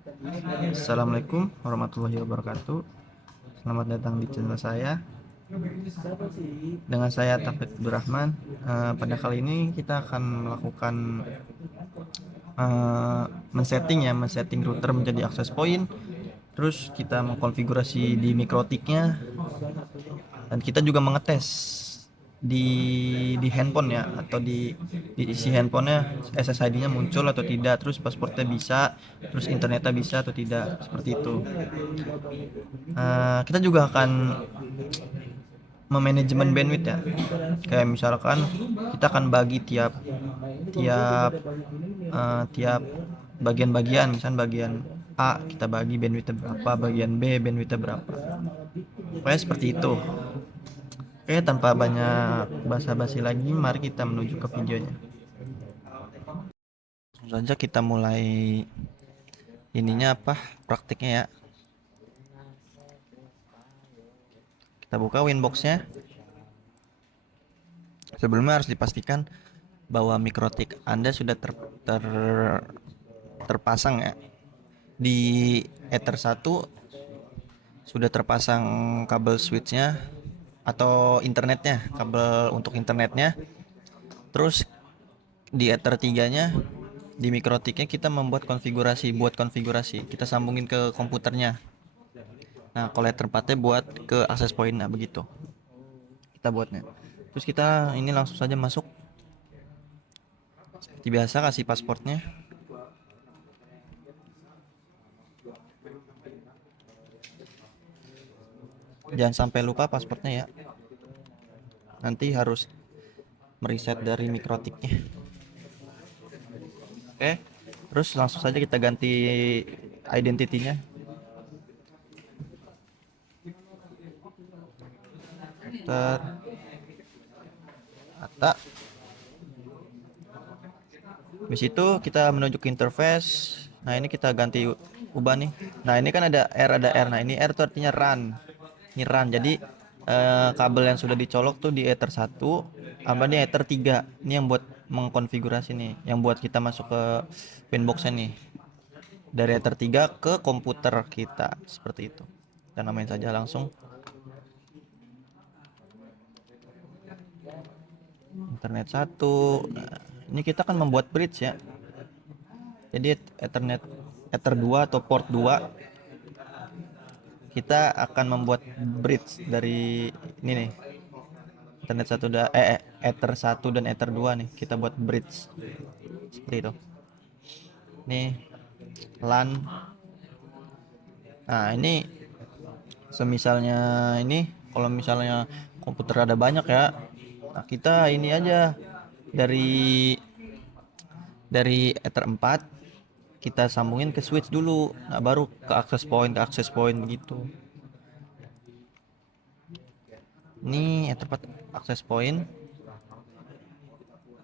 Assalamualaikum warahmatullahi wabarakatuh. Selamat datang di channel saya. Dengan saya Taufik Abdurrahman. Pada kali ini kita akan melakukan men-setting router menjadi access point. Terus kita mengkonfigurasi di mikrotiknya dan kita juga mengetes di handphone ya, atau di isi handphonenya SSID-nya muncul atau tidak, terus pasportnya bisa, terus internetnya bisa atau tidak, seperti itu. Kita juga akan memanajemen bandwidth ya, kayak misalkan kita akan bagi tiap tiap tiap bagian-bagian. Misalnya bagian A kita bagi bandwidthnya berapa, bagian B bandwidthnya berapa, kayak seperti itu. Oke, tanpa banyak basa-basi lagi, mari kita menuju ke videonya. Langsung saja kita mulai praktiknya ya. Kita buka Winbox-nya. Sebelumnya harus dipastikan bahwa mikrotik Anda sudah terpasang ya. Di Ether 1 sudah terpasang kabel switchnya atau internetnya, kabel untuk internetnya. Terus di Ether 3-nya, di mikrotiknya kita buat konfigurasi, kita sambungin ke komputernya. Nah, kalau Ether 4-nya buat ke access point, nah begitu kita buatnya. Terus kita ini langsung saja masuk. Seperti biasa, kasih pasportnya. Jangan sampai lupa pasportnya ya. Nanti harus mereset dari mikrotiknya. Oke. Terus langsung saja kita ganti identity-nya. Ata. Habis itu kita menuju ke interface. Nah, ini kita ganti ubah nih. Nah, ini kan ada R. Nah, ini R itu artinya run. Ini run. Jadi kabel yang sudah dicolok tuh di Ether 1 sama di Ether 3. Ini yang buat mengkonfigurasi nih, yang buat kita masuk ke Winbox-nya nih. Dari Ether 3 ke komputer kita, seperti itu. Kita namain saja langsung internet 1. Nah, ini kita kan membuat bridge ya. Jadi Ether 2 atau port 2, kita akan membuat bridge dari ini nih. Internet 1 Ether 1 dan Ether 2 nih, kita buat bridge seperti itu. Nih LAN. Nah, ini semisalnya ini kalau misalnya komputer ada banyak ya. Nah, kita ini aja dari Ether 4 kita sambungin ke switch dulu. Nah, baru ke access point begitu. Ini Ether 4 access point.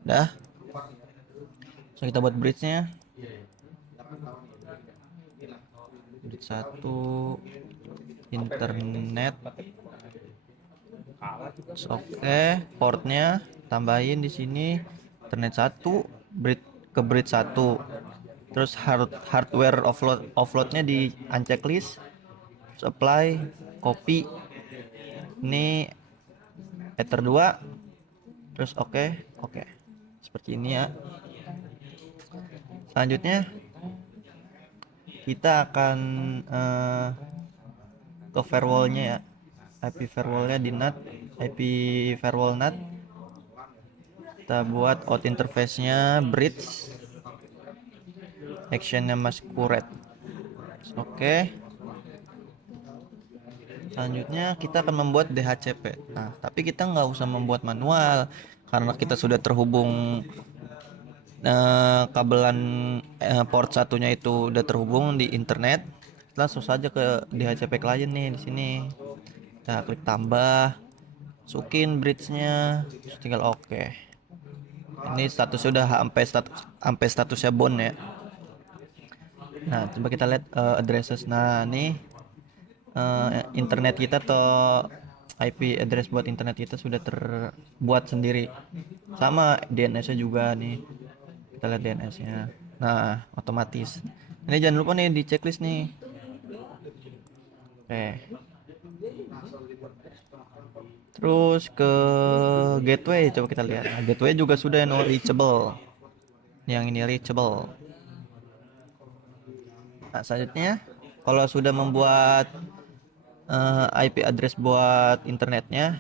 Dah. So kita buat bridge-nya. Bridge 1 internet. Oke, portnya tambahin di sini internet 1, bridge 1. Terus hardware offloadnya di unchecklist. Apply, copy. Ini Ether 2. Terus oke. Seperti ini ya. Selanjutnya kita akan ke firewall-nya ya. IP firewall-nya di NAT, IP firewall NAT. Kita buat out interface-nya bridge. Action-nya masquerade. Oke. Selanjutnya kita akan membuat DHCP. Nah, tapi kita nggak usah membuat manual karena kita sudah terhubung kabelan port satunya itu udah terhubung di internet. Langsung saja ke DHCP client nih di sini. Kita klik tambah, masukin bridge-nya, tinggal oke. Ini status sudah sampai statusnya bond ya. Nah, coba kita lihat addresses. Nah, ini internet kita atau IP address buat internet kita sudah terbuat sendiri. Sama DNS-nya juga nih. Kita lihat DNS-nya. Nah, otomatis. Ini jangan lupa nih di checklist nih. Oke. Terus ke gateway coba kita lihat. Nah, gateway juga sudah no reachable. Yang ini reachable. Nah, selanjutnya kalau sudah membuat IP address buat internetnya,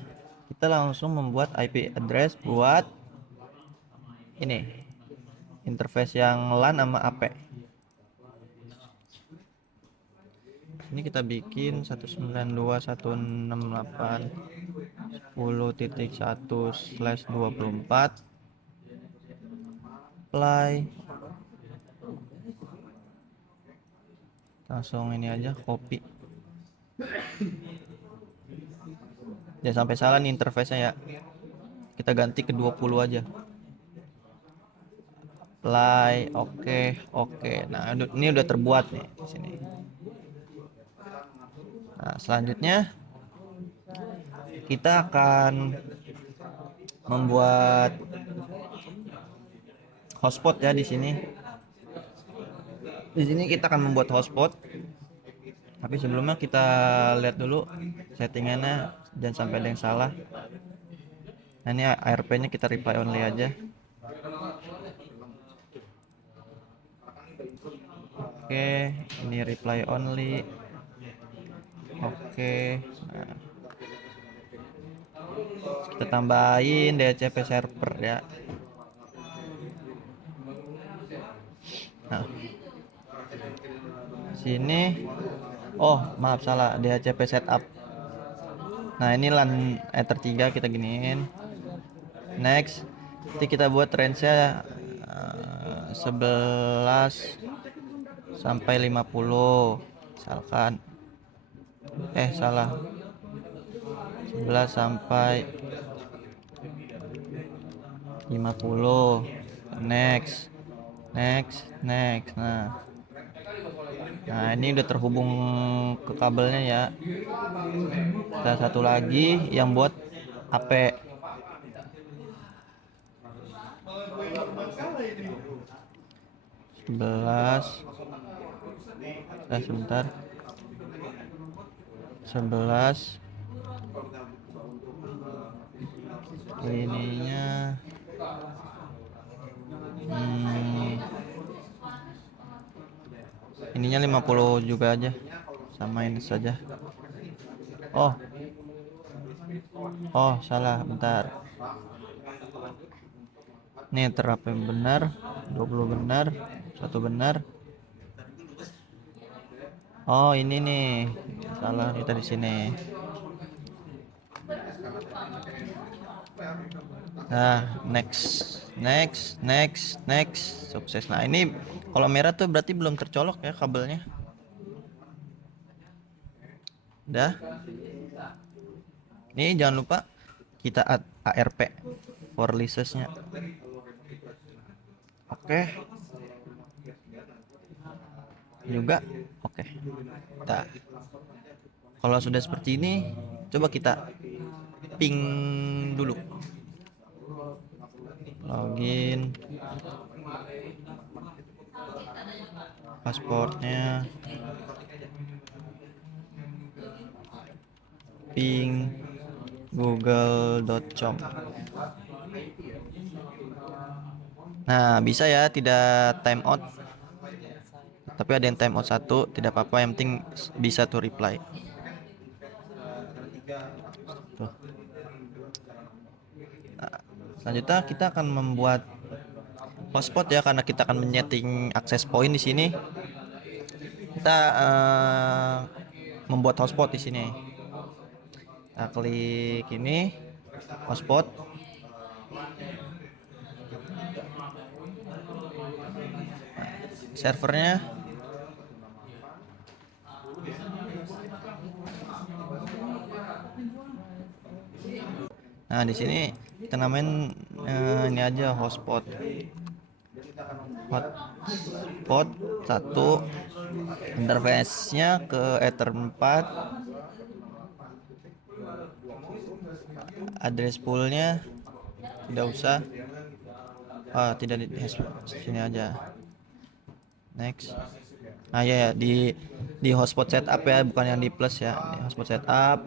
kita langsung membuat IP address buat ini interface yang LAN sama AP. Ini kita bikin 192.168.10.1/24 apply. Langsung ini aja copy. Ya sampai salah nih interface-nya ya. Kita ganti ke 20 aja. Apply, oke. Nah, ini udah terbuat nih di sini. Nah, selanjutnya kita akan membuat hotspot ya di sini. Di sini kita akan membuat hotspot. Tapi sebelumnya kita lihat dulu settingannya, jangan sampai ada yang salah. Nah, ini ARP-nya kita reply only aja. Oke, ini reply only. Oke. Nah, kita tambahin DHCP server ya. Nah, sini maaf salah, DHCP setup. Nah, ini LAN Ether 3 kita giniin. Next, nanti kita buat range-nya 11 sampai 50 misalkan. Salah. 11 sampai 50. Next. Nah, ini udah terhubung ke kabelnya ya. Kita satu lagi yang buat AP. Sebentar. 11 ininya ininya 50 juga aja, samain saja. Salah, bentar. Nih terapa yang benar, 20 benar, 1 benar. Ini nih salah kita di sini. Nah, next, sukses. Nah, ini kalau merah tuh berarti belum tercolok ya kabelnya. Udah. Ini jangan lupa kita add ARP for leases-nya. Oke. Juga. Oke. Nah, kalau sudah seperti ini, coba kita ping dulu. Login. Pasportnya. Ping google.com. Nah, bisa ya, tidak timeout. Tapi ada yang timeout 1, tidak apa-apa, yang penting bisa tuh reply. Tuh. Nah, selanjutnya kita akan membuat hotspot ya, karena kita akan menyeting access point di sini. Kita membuat hotspot di sini. Kita klik ini hotspot. Servernya nah di sini kita namain ini aja hotspot 1, interface-nya ke Ether 4, address pool-nya tidak usah, tidak di sini aja. Next. Nah ya, ya, di hotspot setup ya, bukan yang di plus ya. Di hotspot setup,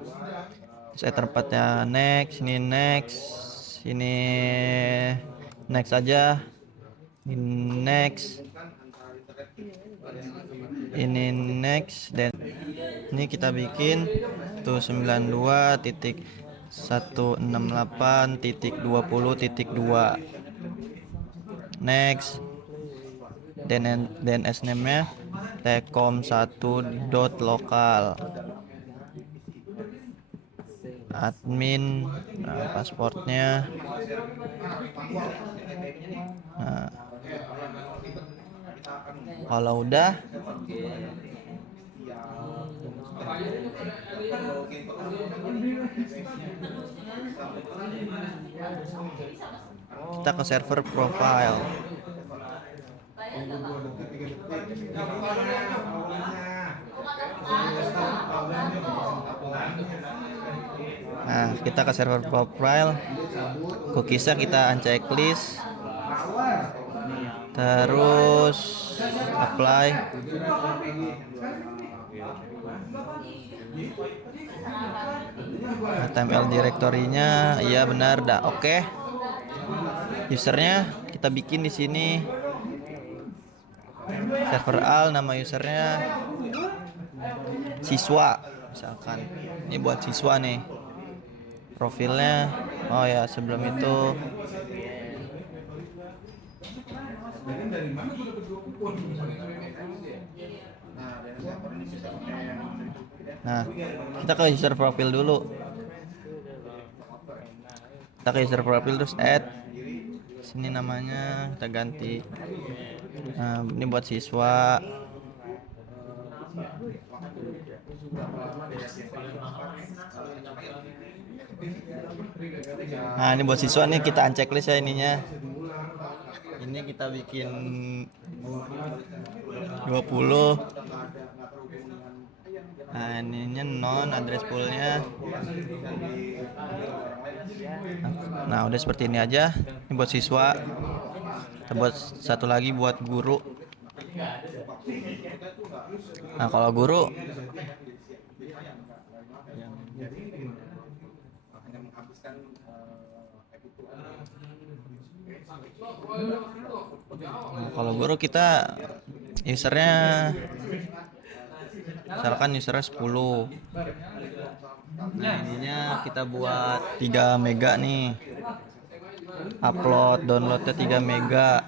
saya tempatnya next, ini next aja, ini next, ini next, dan ini kita bikin tuh 92.168.20.2 next, dan DNS name nya Telkom 1 dot lokal admin. Nah, pasportnya. Nah, kalau udah kita ke server profile. Nah, kita ke server profile, cookiesnya kita unchecklist, terus apply. HTML directory-nya iya benar, dah oke. Usernya kita bikin di sini server al, nama usernya siswa misalkan. Ini buat siswa nih. Profilnya, oh ya sebelum itu nah kita ke user profil dulu. Kita ke user profil terus add. Sini namanya kita ganti. Nah, ini buat siswa. Nah, ini buat siswa nih, kita unchecklist ya ininya. Ini kita bikin 20. Nah, ininya non address poolnya. Nah, udah seperti ini aja. Ini buat siswa. Kita buat satu lagi buat guru. Nah, kalau guru kita usernya misalkan usernya 10. Nah, ininya kita buat 3 mega nih. Upload downloadnya 3 mega.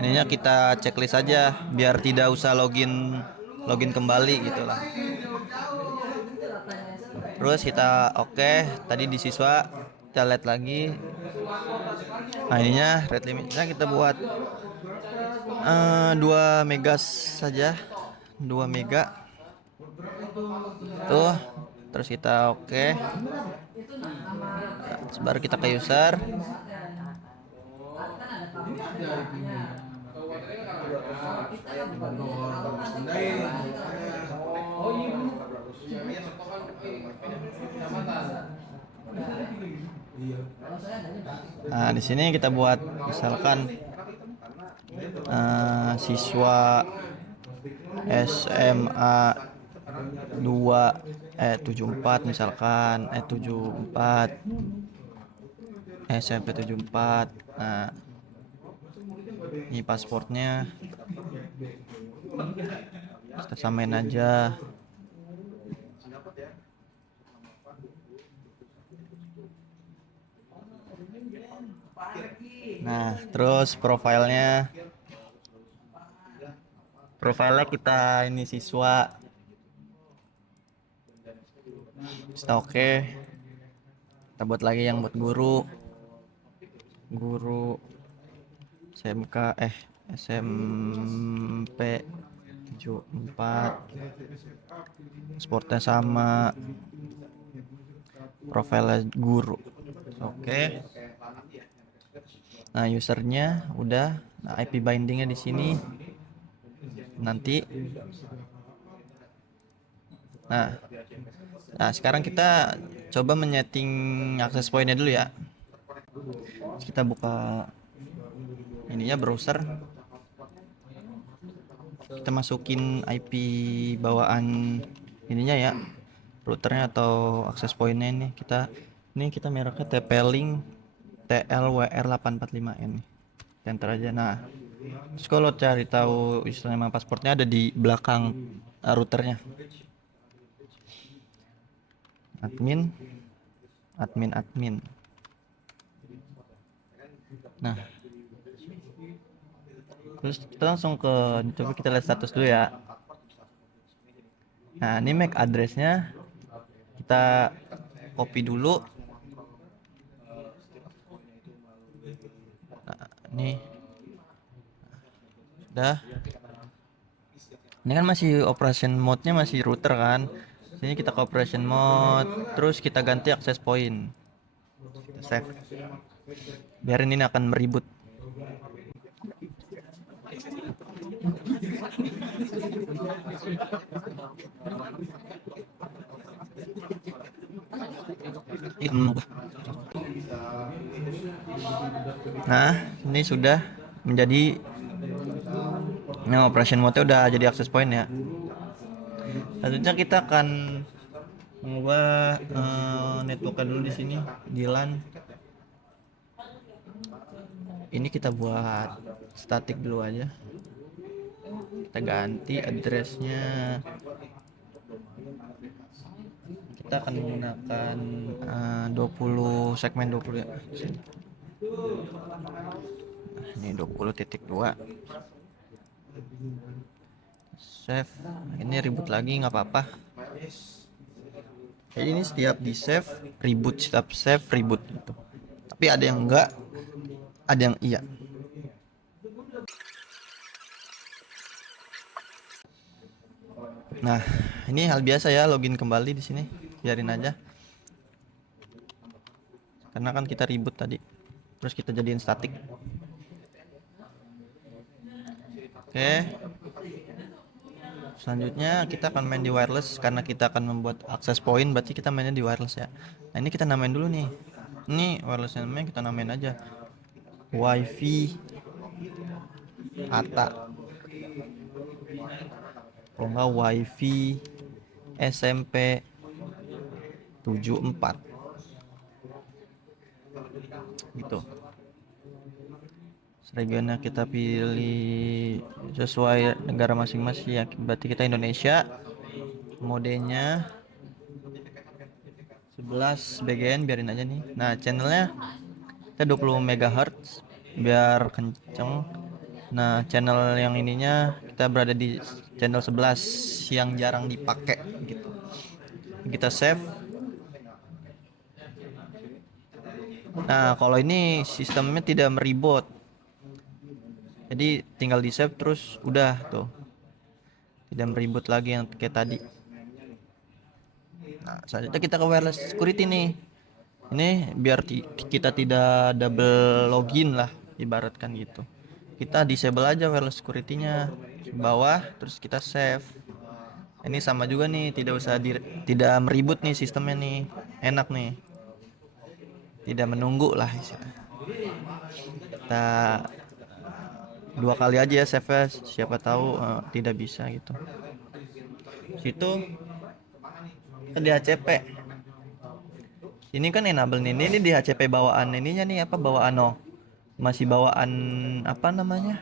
Ininya kita checklist aja biar tidak usah login kembali gitu lah. Terus kita oke, tadi di siswa kita lihat lagi. Nah, ininya rate limitnya kita buat 2 mega saja, 2 mega tuh. Terus kita oke. Baru kita ke user. Nah, di sini kita buat misalkan siswa SMA 74 misalkan 74 SMP 74. Nah, ini pasportnya kita samain aja. Nah, terus profilnya kita ini siswa. Kita oke. Kita buat lagi yang buat guru SMK SMP 74. Sportnya sama, profilnya guru. Oke. Nah, usernya udah. Nah, IP bindingnya di sini nanti. Nah, sekarang kita coba menyeting akses pointnya dulu ya. Kita buka ininya browser. kita masukin IP bawaan ininya ya, routernya atau access pointnya. Ini kita mereknya TP-Link TLWR845N, enter aja. Nah, terus kalau cari tahu username pasportnya ada di belakang routernya. Admin, admin. Nah, terus kita langsung coba kita lihat status dulu ya. Nah, ini MAC addressnya kita copy dulu. Nah, ini udah. Ini kan masih operation mode-nya masih router kan. Sini kita ke operation mode, terus kita ganti access point. Kita save. Biarin ini akan meribut. Nah, ini sudah menjadi operation mode udah jadi access point ya. Selanjutnya kita akan mengubah networknya dulu di sini di LAN. Ini kita buat static dulu aja. Kita ganti addressnya. Kita akan menggunakan 20 segmen 20 ya. Nah, ini 20.2. Save. Ini ribut lagi nggak apa-apa. Jadi ini setiap di save ribut, setiap save ribut gitu. Tapi ada yang enggak, ada yang iya. Nah, ini hal biasa ya, login kembali di sini. Biarin aja. Karena kan kita ribut tadi. Terus kita jadiin static. Oke. Selanjutnya kita akan main di wireless karena kita akan membuat access point, berarti kita mainnya di wireless ya. Nah, ini kita namain dulu nih. Ini wireless namanya kita namain aja WiFi ATA. Kalau enggak WiFi SMP 74 gitu. Regionnya kita pilih sesuai negara masing-masing ya, berarti kita Indonesia. Modenya 11 BGN, biarin aja nih. Nah, channelnya kita 20 MHz biar kenceng. Nah, channel yang ininya kita berada di channel 11 yang jarang dipakai gitu. Kita save. Nah, kalau ini sistemnya tidak meribut. Jadi tinggal di save terus udah tuh. Tidak meribut lagi yang kayak tadi. Nah, selanjutnya kita ke wireless security nih. Ini biar kita tidak double login lah, ibaratkan gitu. Kita disable aja wireless security-nya bawah, terus kita save. Ini sama juga nih, tidak meribut nih sistemnya nih. Enak nih. Tidak menunggu lah istilahnya. Kita 2 kali aja ya save, siapa tahu tidak bisa gitu. Situ di HCP. Ini kan enable nih, ini di HCP bawaan ininya nih, apa bawaan masih bawaan apa namanya,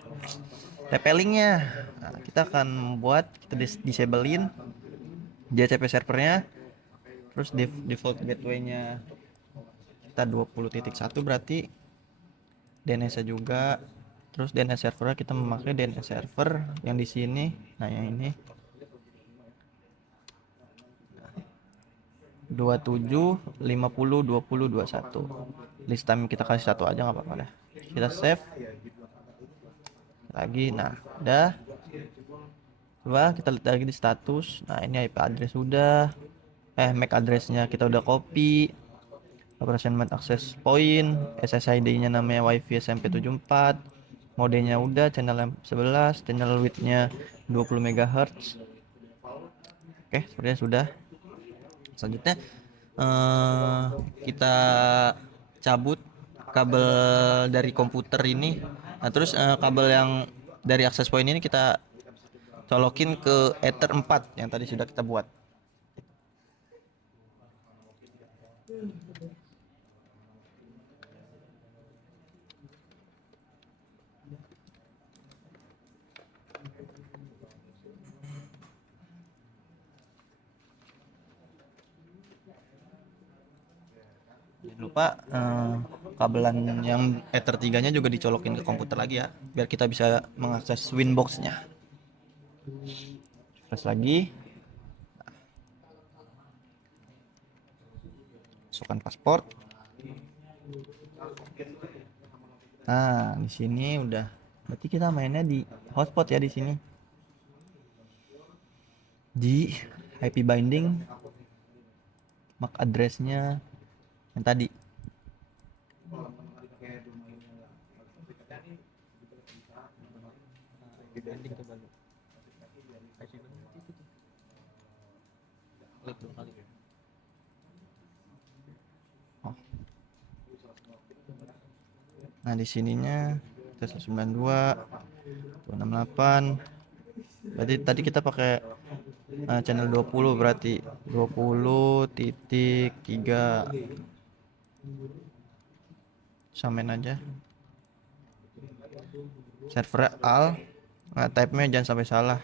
TP-Linknya. Nah, kita akan membuat, kita disablein di HCP servernya, terus default gateway-nya kita 20.1 berarti DNS juga. Terus DNS servernya kita memakai DNS server yang di sini. Nah, yang ini 27502021. List time kita kasih 1 aja nggak apa-apa deh. Kita save lagi. Nah, udah. Coba kita lihat lagi di status. Nah, ini IP address udah. MAC addressnya kita udah copy. Operation mode access point, SSID-nya namanya WiFi SMP74. Modenya udah, channel 11, channel width-nya 20 MHz. Oke, sepertinya sudah. Selanjutnya kita cabut kabel dari komputer ini. Nah, terus kabel yang dari access point ini kita colokin ke Ether 4 yang tadi sudah kita buat. Jangan lupa kabelan yang Ether 3-nya juga dicolokin ke komputer lagi ya, biar kita bisa mengakses Winbox-nya. Terus lagi masukkan paspor. Nah, di sini udah. Berarti kita mainnya di hotspot ya di sini. Di IP binding MAC address-nya yang tadi. IP binding coba lu. IP binding itu tuh. Klik dua kali. Oh. Nah, di sininya 192 268. Berarti tadi kita pakai channel 20, berarti 20.3 samain aja server al. Nah, type-nya jangan sampai salah,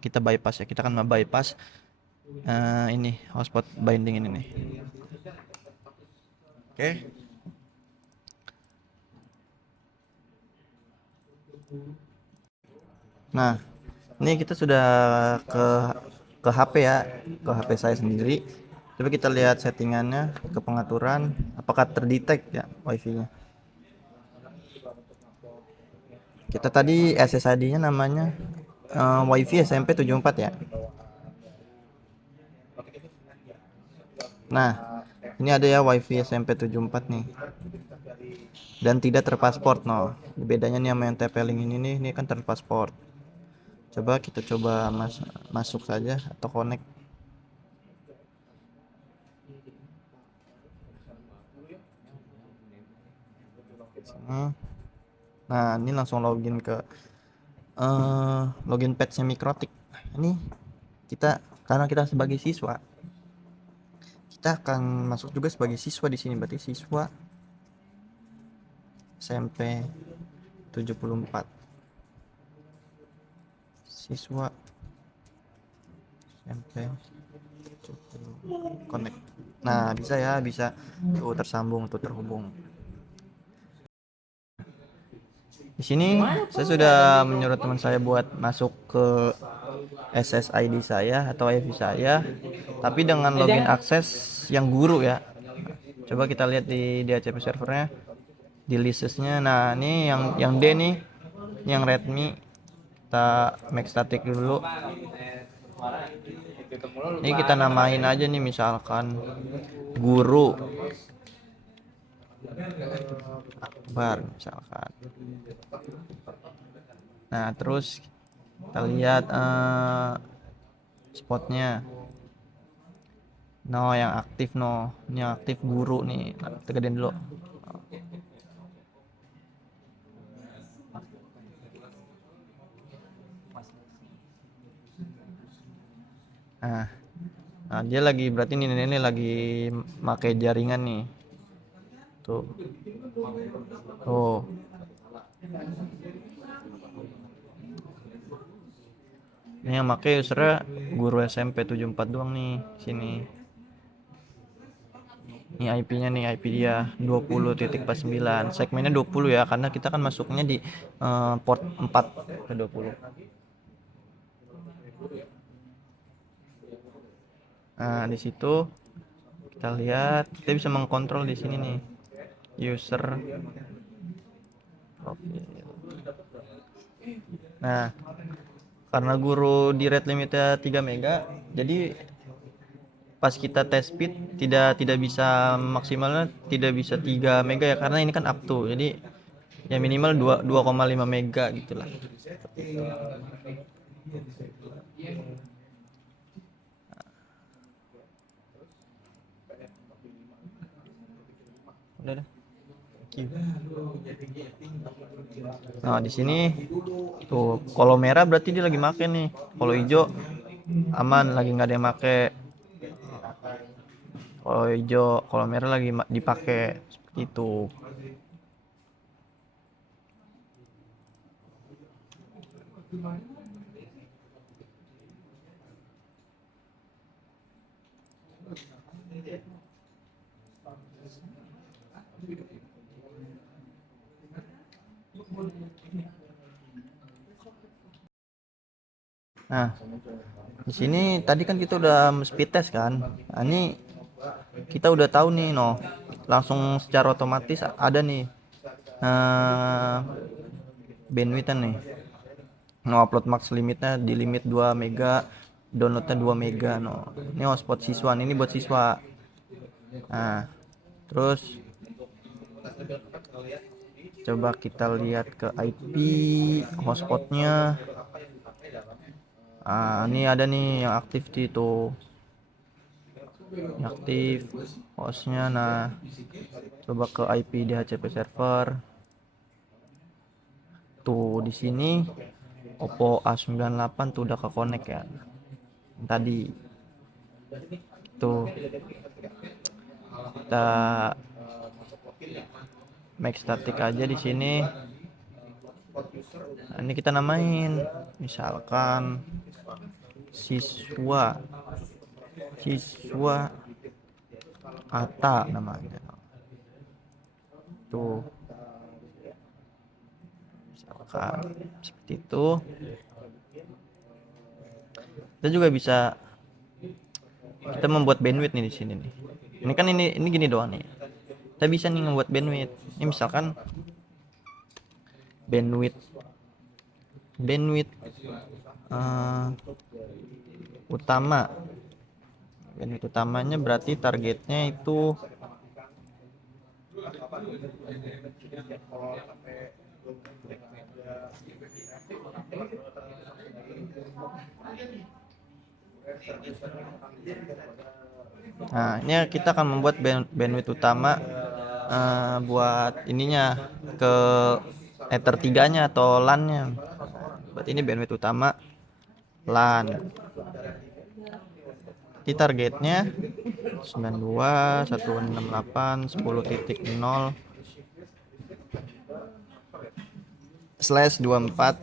kita bypass ya, kita kan bypass ini hotspot binding ini nih. Oke. Nah, ini kita sudah ke HP ya, ke HP saya sendiri. Coba kita lihat settingannya, ke pengaturan, apakah terdetek ya wifi-nya. Kita tadi SSID-nya namanya wifi SMP 74 ya. Nah, ini ada ya wifi SMP 74 nih. Dan tidak terpasport, no. Bedanya nih sama yang TP-Link ini kan terpasport. Coba kita masuk saja atau connect. Nah, ini langsung login ke login page-nya Mikrotik. Ini kita, karena kita sebagai siswa, kita akan masuk juga sebagai siswa di sini, berarti siswa SMP 74. Siswa SMP 70 connect. Nah, bisa ya, bisa tuh tersambung, tuh terhubung. Di sini saya sudah menyuruh teman saya buat masuk ke SSID saya atau wifi saya, tapi dengan login akses yang guru ya. Coba kita lihat di DHCP servernya, di listnya. Nah, ini yang D nih, yang Redmi. Kita make static dulu. Ini kita namain aja nih, misalkan guru Akbar misalkan. Nah, terus kita lihat spotnya. No, yang aktif no. Ini yang aktif guru nih. Kita gedein dulu. Nah, dia lagi, berarti ini lagi pakai jaringan nih. Tuh. Oh. Ini yang pakai usernya guru SMP 74 doang nih sini. Ini IP-nya nih, IP dia 20.49. Segmennya 20 ya, karena kita kan masuknya di port 4 ke 20. Nah, di situ kita lihat, kita bisa mengkontrol di sini nih. User profil. Nah, karena guru di rate limitnya 3 mega, jadi pas kita test speed tidak bisa maksimalnya, tidak bisa 3 mega ya, karena ini kan up to, jadi ya minimal 2,5 mega gitulah. Udah dah. Nah, di sini tuh kalau merah berarti dia lagi make nih. Kalau hijau aman, lagi nggak ada yang make. Kalau hijau, kalau merah lagi dipakai seperti itu. Nah, di sini tadi kan kita udah speed test kan. Nah, ini kita udah tahu nih, langsung secara otomatis ada nih eh bandwidth nih. Upload max limitnya di limit 2 mega, downloadnya 2 mega. Ini hotspot siswa, ini buat siswa. Nah, terus coba kita lihat ke IP hotspotnya. Ini ada nih yang aktif di itu, yang aktif hostnya. Nah, coba ke IP DHCP server. Tuh di sini Oppo A98 tuh udah ke connect ya. Tadi tuh kita make static aja di sini. Nah, ini kita namain misalkan siswa Ata namanya. Tuh misalkan seperti itu. Kita juga bisa kita membuat bandwidth nih di sini nih. Ini kan ini gini doang nih. Kita bisa nih membuat bandwidth. Ini misalkan bandwidth utama. Bandwidth utamanya berarti targetnya itu nah, ini kita akan membuat bandwidth utama buat ininya ke Ether 3-nya atau LAN-nya. Berarti ini bandwidth utama LAN. Di targetnya 92.168.10.0/24.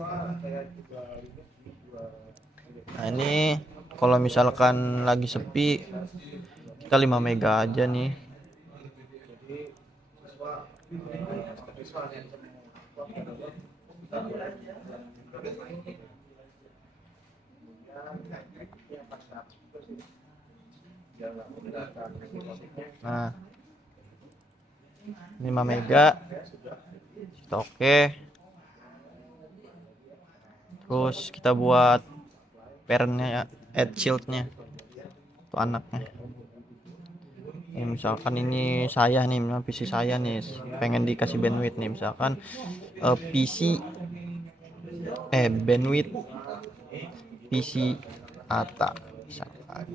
Nah, ini kalau misalkan lagi sepi kita 5 mega aja nih. Nah, 5 mega kita oke. Terus kita buat parentnya ya, add childnya itu anaknya. Misalkan ini saya nih, PC saya nih pengen dikasih bandwidth nih, misalkan bandwidth PC Ata misalkan.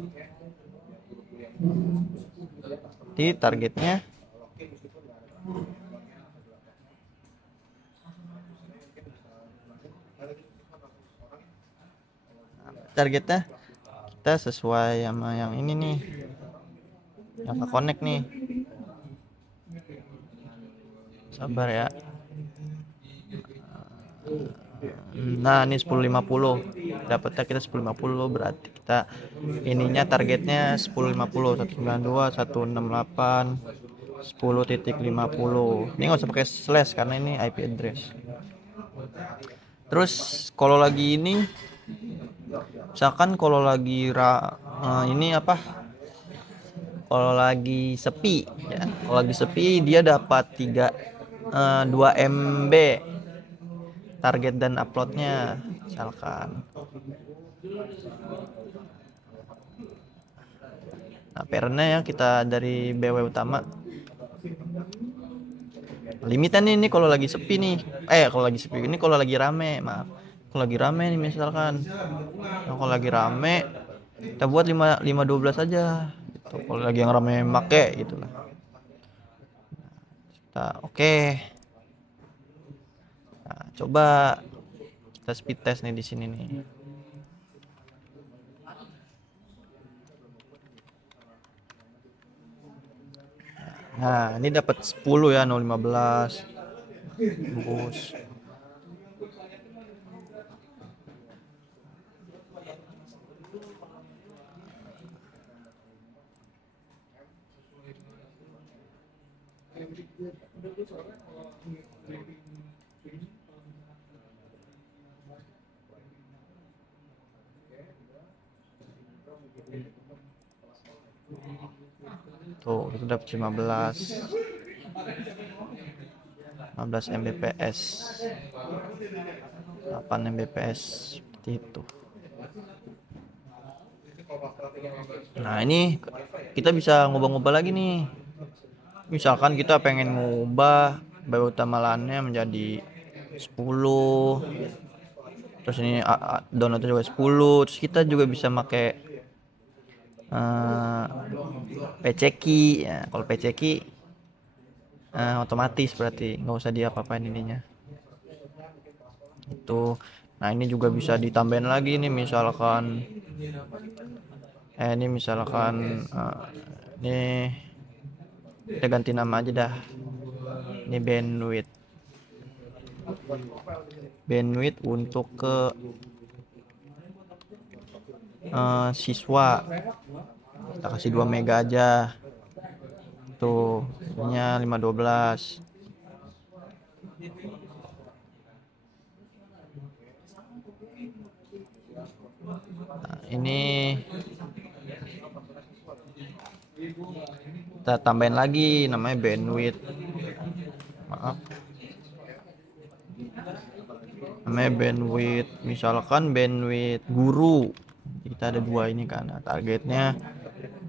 Jadi targetnya kita sesuai sama yang ini nih, yang ke connect nih. Sabar ya. Nah, ini 10.50 dapatnya kita 10.50, berarti kita ininya targetnya 10.50 192 168 10.50. Ini nggak usah pakai slash karena ini IP address. Terus kalau lagi ini misalkan kalau lagi kalau lagi sepi ya, kalau lagi sepi dia dapat 2 MB target dan uploadnya misalkan. Nah, parentnya ya kita dari BW utama. Limitan ini kalau lagi sepi nih. Kalau lagi sepi ini kalau lagi rame, maaf. Kalau lagi rame nih misalkan. Nah, kalau lagi rame kita buat 512 aja gitu. Kalau lagi yang rame make gitu lah. oke. Nah, coba kita speed test nih di sini nih. Nah, ini dapat 10 ya, 0,15 tembus. Tuh, itu dapat 15 Mbps, 8 Mbps seperti itu. Nah, ini kita bisa ngubah-ngubah lagi nih. Misalkan kita pengen ngubah baut tamalannya menjadi 10, terus ini downloadnya juga 10, terus kita juga bisa pakai PC key ya. Kalau PC key otomatis berarti nggak usah diapa-apain ininya itu. Nah, ini juga bisa ditambahin lagi nih, misalkan ini misalkan ini kita ganti nama aja dah, ini bandwidth untuk ke siswa, kita kasih 2 mega aja tuh, ininya 512. Nah, ini kita tambahin lagi namanya bandwidth, namanya bandwidth, misalkan bandwidth guru. Kita ada 2 ini kan, nah, targetnya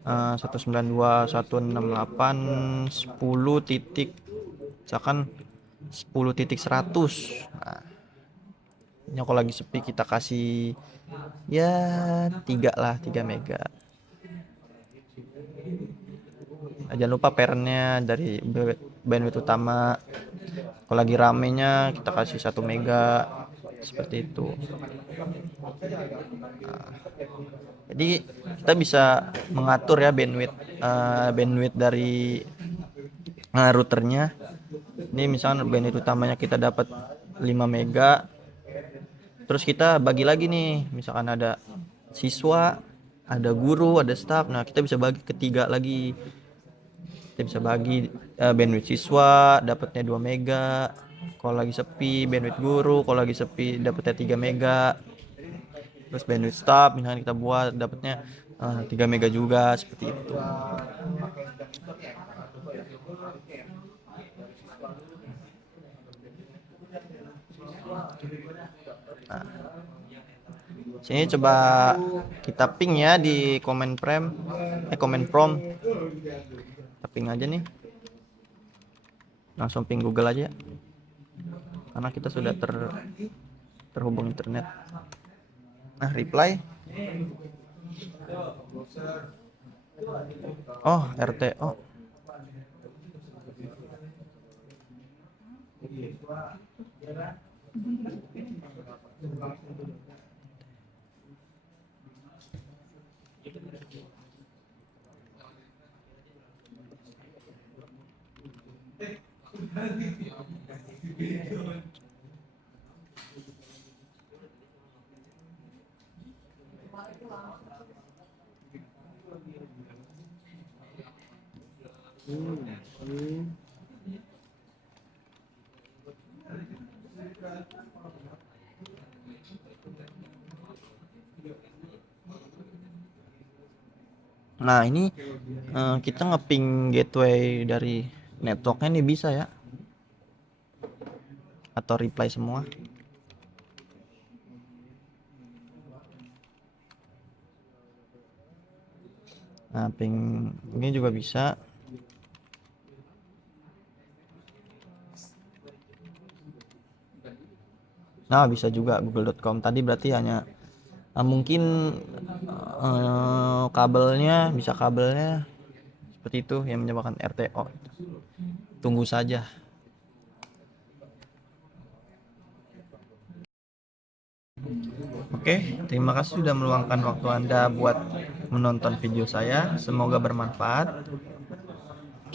192.168 titik, misalkan 10.100. Nah, ini kalau lagi sepi kita kasih ya 3 mega. Nah, jangan lupa parentnya dari bandwidth utama. Kalau lagi ramenya kita kasih 1 mega seperti itu. Nah, jadi kita bisa mengatur ya bandwidth dari routernya. Ini misalnya bandwidth utamanya kita dapat 5 mega, terus kita bagi lagi nih, misalkan ada siswa, ada guru, ada staff. Nah, kita bisa bagi ketiga lagi. Kita bisa bagi bandwidth siswa dapatnya 2 mega, kalau lagi sepi bandwidth guru, kalau lagi sepi dapatnya 3 mega, terus bandwidth staff misalnya kita buat dapatnya 3 mega juga, seperti itu. Nah, sini coba kita ping ya di comment prompt, kita ping aja nih, langsung ping Google aja karena kita sudah terhubung internet. Nah, reply RTO. Nah, ini kita ngeping gateway dari networknya nih bisa ya, atau reply semua. Nah, ping ini juga bisa. Nah, bisa juga google.com tadi, berarti hanya mungkin kabelnya seperti itu yang menyebabkan RTO. Tunggu saja. Oke, terima kasih sudah meluangkan waktu Anda buat menonton video saya. Semoga bermanfaat.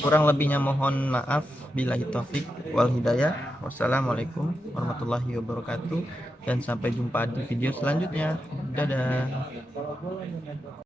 Kurang lebihnya mohon maaf. Billahi taufik wal hidayah. Wassalamualaikum warahmatullahi wabarakatuh. Dan sampai jumpa di video selanjutnya. Dadah.